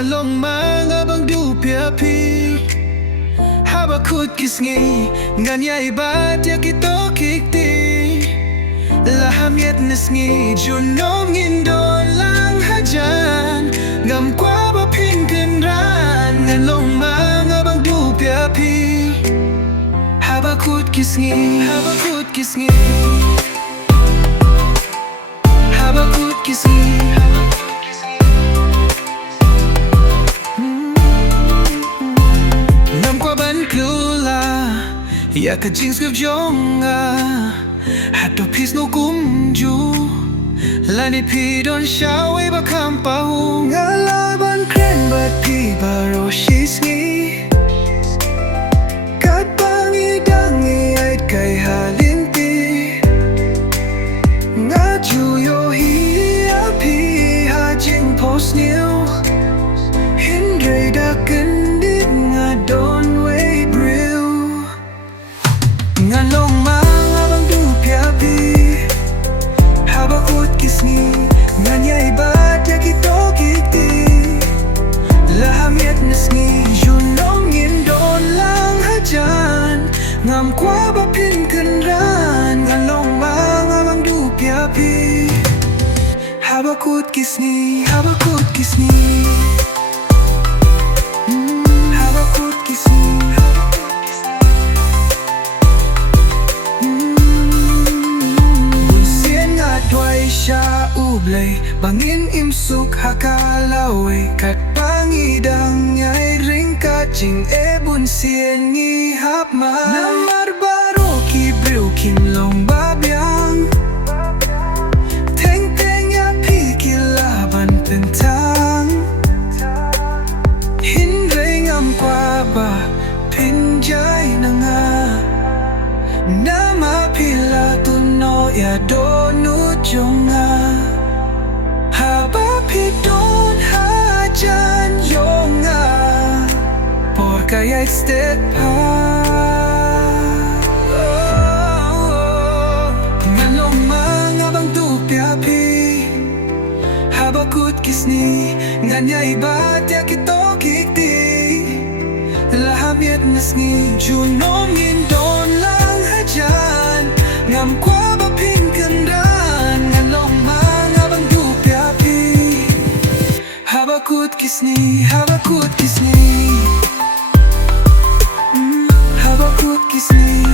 ngalong mga bang dupya pi habakut kisngi nganya ibat ya kito kikti laham yet nesngi junong indo lang hajan ngam kwa ba pinkenran ngalong mga bang dupya pi habakut kisngi habakut kisngi habakut kisngi ya ka jing skip jonga hato pis no kumju lani pi don shawe ba kampa hu ngalaban kren bat pi baro shisngi kat bangi dangi ait kai halinti ngaju yo hi api ha jing post new hindre da kendit ngadon ngalong mga bang dupya pi habakut kisngi nganya ibat ya kito kikti laham yet nesngi junong indon lang hajan ngam kwa ba pinkenran ngalong mga bang dupya pi habakut kisngi habakut kisngi habakut kisngi sya ublay bangin imsuk hakalaway kat pangidang nyay ring kaching ebun sien ngi hapma namar baro kibriw kimlong babyang teng teng ya pikilaban tentang hindray ngam kwa ba pinjay na nga nama pila tuno ya donu jonga haba pidon hajan yonga por kaya step pa ngalong mga bang dupya pi habakut kisni nganya ibat ya kito kikti laham yet nesngi junong indon lang hajan ngam kwa ba pinkenran ngalong mga bang dupya pi habakut kisni habakut kisni habakut kisni